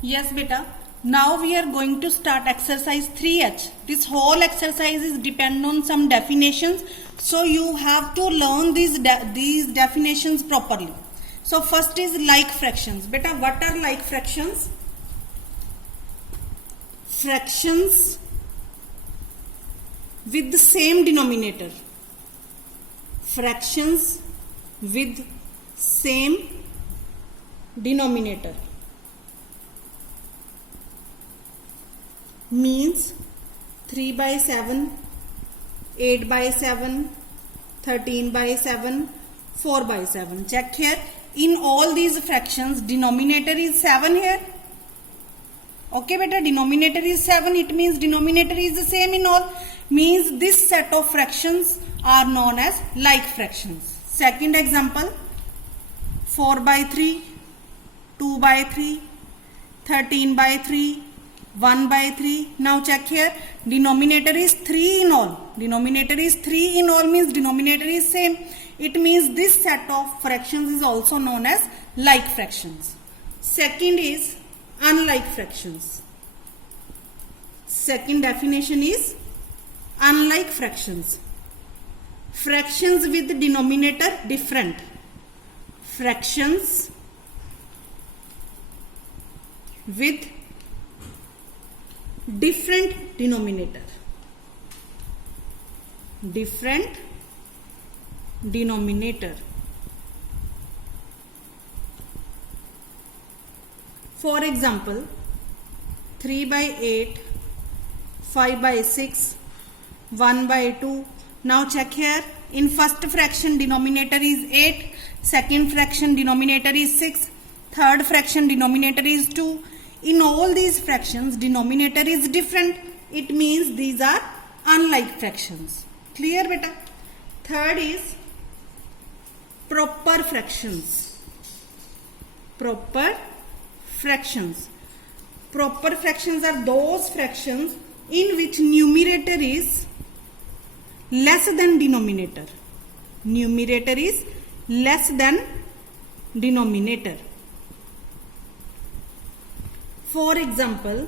Yes, beta. Now we are going to start exercise 3H. This whole exercise is depend on some definitions. So you have to learn these definitions properly. So first is like fractions. Beta, what are like fractions? Fractions with the same denominator. Fractions with same denominator. Means 3 by 7, 8 by 7, 13 by 7, 4 by 7. Check here. In all these fractions, denominator is 7 here. Okay, beta, denominator is 7. It means denominator is the same in all. Means this set of fractions are known as like fractions. Second example, 4 by 3, 2 by 3, 13 by 3, 1 by 3. Now check here. Denominator is 3 in all. Denominator is 3 in all means denominator is same. It means this set of fractions is also known as like fractions. Second is unlike fractions. Second definition is unlike fractions. Fractions with denominator different. Fractions with different denominator. Different denominator. For example, 3 by 8, 5 by 6, 1 by 2. Now check here. In first fraction denominator is 8, second fraction denominator is 6, third fraction denominator is 2. In all these fractions, denominator is different. It means these are unlike fractions. Clear, beta? Third is proper fractions. Proper fractions. Proper fractions are those fractions in which numerator is less than denominator. Numerator is less than denominator. For example,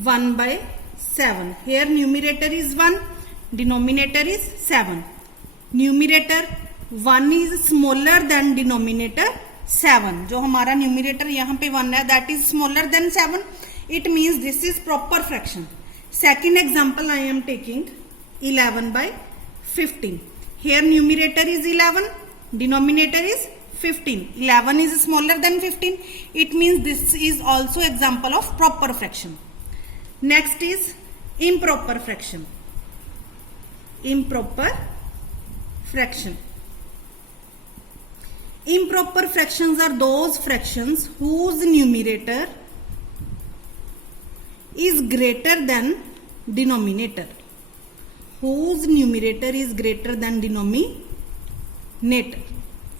1 by 7. Here numerator is 1, denominator is 7. Numerator 1 is smaller than denominator 7. जो हमारा numerator यहाँ पे 1 है, that is smaller than 7. It means this is proper fraction. Second example I am taking 11 by 15. Here numerator is 11, denominator is 15. 11 is smaller than 15. It means this is also example of proper fraction. Next is improper fraction. Improper fraction. Improper fractions are those fractions whose numerator is greater than denominator. Whose numerator is greater than denominator.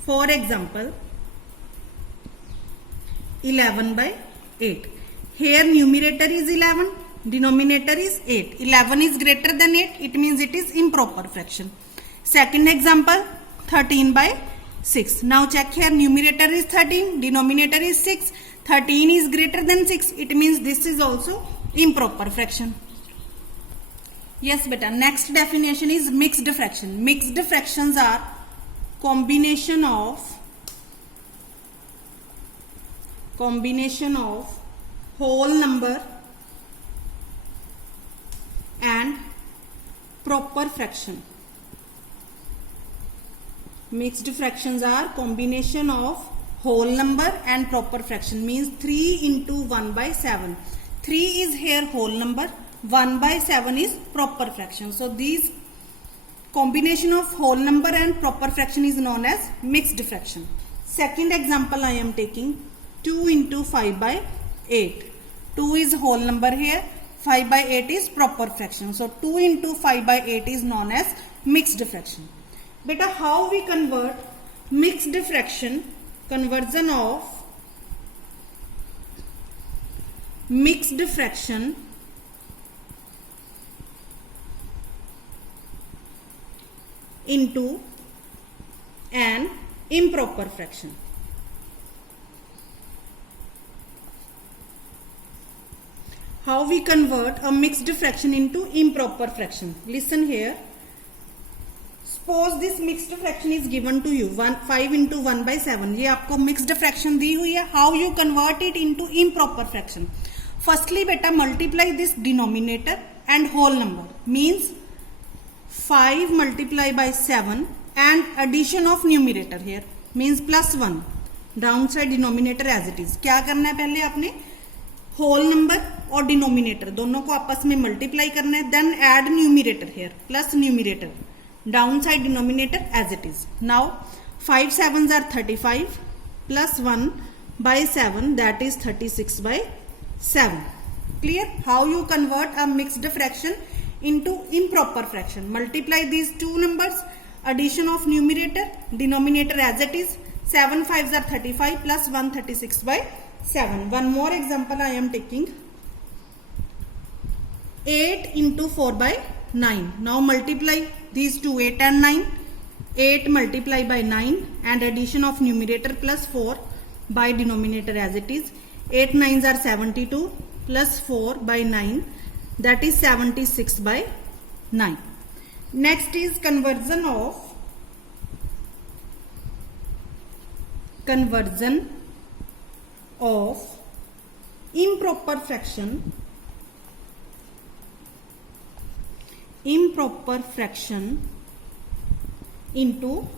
For example, 11 by 8. Here numerator is 11, denominator is 8. 11 is greater than 8, it means it is improper fraction. Second example, 13 by 6. Now check here, numerator is 13, denominator is 6. 13 is greater than 6, it means this is also improper fraction. Yes, beta. Next definition is mixed fraction. Mixed fractions are combination of whole number and proper fraction. Mixed fractions are combination of whole number and proper fraction, means 3 into 1 by 7. 3 is here whole number, 1 by 7 is proper fraction. So these combination of whole number and proper fraction is known as mixed fraction. Second example I am taking 2 into 5 by 8. 2 is whole number here, 5 by 8 is proper fraction. So 2 into 5 by 8 is known as mixed fraction. Beta, how we convert mixed fraction? Conversion of mixed fraction into an improper fraction. how we convert a mixed fraction into improper fraction. Listen here. Suppose this mixed fraction is given to you 5 into 1 by 7. ये आपको mixed fraction दी हुई है. How you convert it into improper fraction? Firstly बेटा multiply this denominator and whole number. Means 5 multiply by 7 and addition of numerator here. Means plus 1. Downside denominator as it is. क्या करना है पहले आपने whole number और denominator दोनों को आपस में मल्टीप्लाई करना है. Then add numerator here plus numerator down side denominator as it is. Now 5 7s are 35 plus 1 by 7 that is 36 by 7. Clear? How you convert a mixed fraction into improper fraction? Multiply these two numbers, addition of numerator, denominator as it is. 7 5s are 35 plus 1 36 by 7. One more example I am taking. 8 into 4 by 9. Now multiply these two 8 and 9. 8 multiply by 9 and addition of numerator plus 4 by denominator as it is. 8 9s are 72 plus 4 by 9 that is 76 by 9. Next is conversion of improper fraction into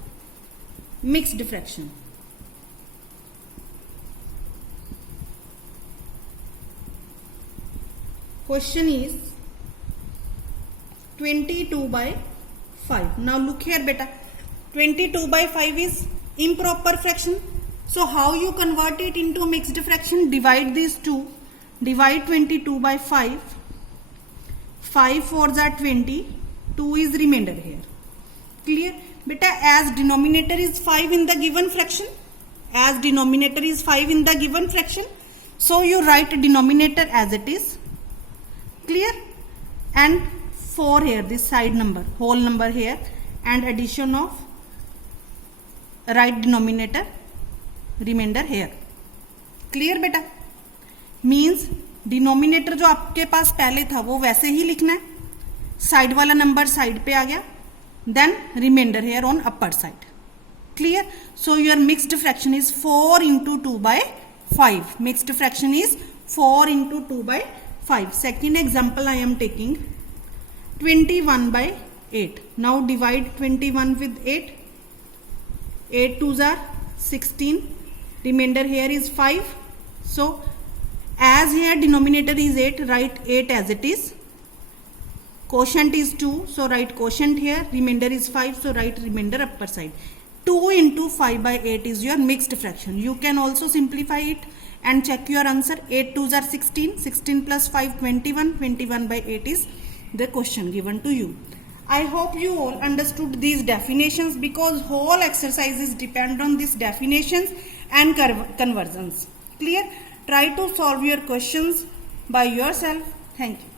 mixed fraction. Question is 22 by 5. Now look here beta, 22 by 5 is improper fraction. So how you convert it into mixed fraction? Divide these two. Divide 22 by 5. 5 4s are 20. 2 is remainder here. Clear? Beta, as denominator is 5 in the given fraction. So you write denominator as it is. Clear? And 4 here, this side number, whole number here, and addition of right denominator, remainder here. Clear बेटा? Means denominator जो आपके पास पहले था वो वैसे ही लिखना है, side वाला नंबर साइड पे आ गया, then remainder here on upper side. Clear? So your mixed fraction is 4 into 2 by 5. Mixed fraction is 4 into 2 by 5. Second example I am taking 21 by 8. Now divide 21 with 8. 8 2s are 16. Remainder here is 5. So as here denominator is 8, write 8 as it is. Quotient is 2, so write quotient here. Remainder is 5, so write remainder upper side. 2 into 5 by 8 is your mixed fraction. You can also simplify it and check your answer. 8 2s are 16. 16 plus 5 21. 21 by 8 is the question given to you. I hope you all understood these definitions, because whole exercises depend on these definitions and conversions. Clear? Try to solve your questions by yourself. Thank you.